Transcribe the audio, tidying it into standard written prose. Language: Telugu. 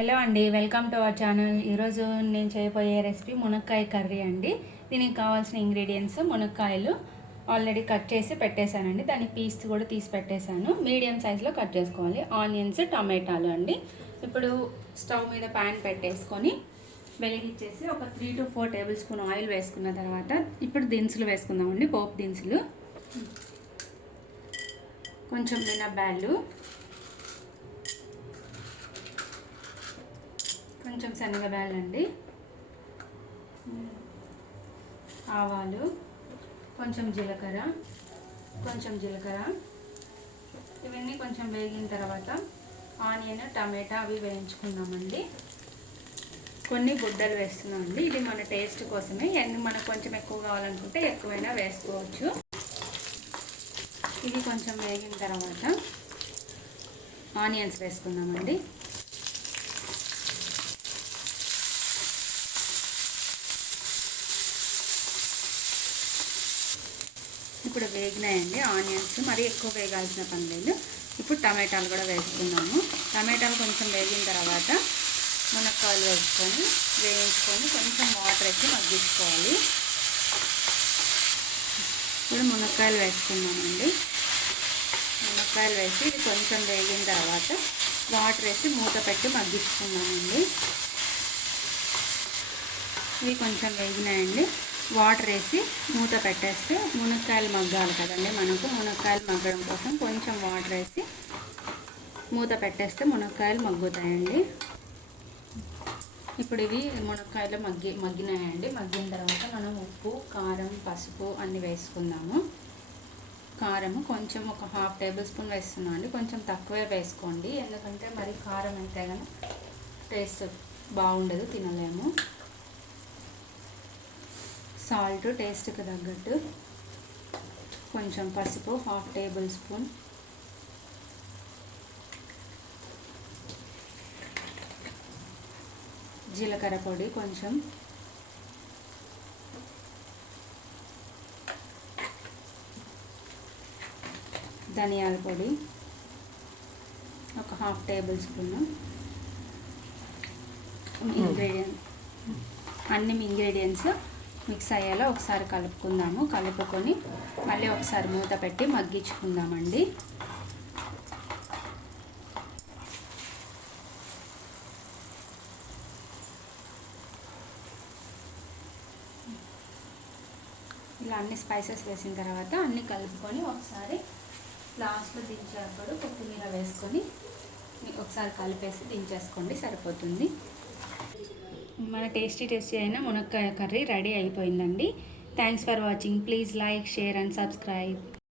హలో అండి, వెల్కమ్ టు అవర్ ఛానల్. ఈరోజు నేను చేయబోయే రెసిపీ మునక్కాయ కర్రీ అండి. దీనికి కావాల్సిన ఇంగ్రీడియంట్స్ మునక్కాయలు ఆల్రెడీ కట్ చేసి పెట్టేశానండి. దాని పీస్ కూడా తీసి పెట్టేశాను. మీడియం సైజులో కట్ చేసుకోవాలి. ఆనియన్స్, టమాటాలు అండి. ఇప్పుడు స్టవ్ మీద ప్యాన్ పెట్టేసుకొని వెలిగించేసి ఒక 3 to 4 టేబుల్ స్పూన్ ఆయిల్ వేసుకున్న తర్వాత ఇప్పుడు దినుసులు వేసుకుందామండి. పోపు దినుసులు, కొంచెం మినప్పాలు, కొంచెం శనగబ్యాళ్ళు అండి, ఆవాలు, కొంచెం జీలకర్ర, ఇవన్నీ కొంచెం వేగిన తర్వాత ఆనియన్, టమాటా అవి వేయించుకుందామండి. కొన్ని గుడ్డలు వేస్తున్నామండి. ఇది మన టేస్ట్ కోసమే. మనకు కొంచెం ఎక్కువ కావాలనుకుంటే ఎక్కువైనా వేసుకోవచ్చు. ఇది కొంచెం వేగిన తర్వాత ఆనియన్స్ వేసుకుందామండి. ఇప్పుడు వేగినాయండి ఆనియన్స్, మరీ ఎక్కువ వేగాల్సిన పని లేదు. ఇప్పుడు టమాటాలు కూడా వేసుకున్నాము. టమాటాలు కొంచెం వేగిన తర్వాత మునక్కాయలు వేసుకొని వేయించుకొని కొంచెం వాటర్ వేసి మగ్గించుకోవాలి. ఇప్పుడు మునక్కాయలు వేసుకున్నామండి. మునక్కాయలు వేసి ఇది కొంచెం వేగిన తర్వాత వాటర్ వేసి మూత పెట్టి మగ్గించుకున్నామండి. ఇవి కొంచెం వేగినాయండి. వాటర్ వేసి మూత పెట్టేస్తే మునక్కాయలు మగ్గాలి కదండి. మనకు మునక్కాయలు మగ్గడం కోసం కొంచెం వాటర్ వేసి మూత పెట్టేస్తే మునక్కాయలు మగ్గుతాయండి. ఇప్పుడు ఇవి మునక్కాయలు మగ్గినాయండి. మగ్గిన తర్వాత మనం ఉప్పు, కారం, పసుపు అన్నీ వేసుకుందాము. కారము కొంచెం ఒక 1/2 టేబుల్ స్పూన్ వేస్తున్నాం అండి. కొంచెం తక్కువే వేసుకోండి, ఎందుకంటే మరి కారం అయితే కానీ టేస్ట్ బాగుండదు, తినలేము. సాల్ట్ టేస్ట్కి తగ్గట్టు, కొంచెం పసుపు 1/2 టేబుల్ స్పూన్, జీలకర్ర పొడి కొంచెం, ధనియాల పొడి ఒక 1/2 టేబుల్ స్పూన్. అన్ని ఇంగ్రీడియంట్స్ మిక్స్ అయ్యేలా ఒకసారి కలుపుకుందాము. కలుపుకొని మళ్ళీ ఒకసారి మూత పెట్టి మగ్గించుకుందామండి. ఇలా అన్ని స్పైసెస్ వేసిన తర్వాత అన్నీ కలుపుకొని ఒకసారి లాస్ట్లో దించేటప్పుడు కొత్తిమీర వేసుకొని ఒకసారి కలిపేసి దించేసుకోండి, సరిపోతుంది. మన టేస్టీ అయిన మునక్కాయ కర్రీ రెడీ అయిపోయిందండి. Thanks for watching. Please like, share and subscribe.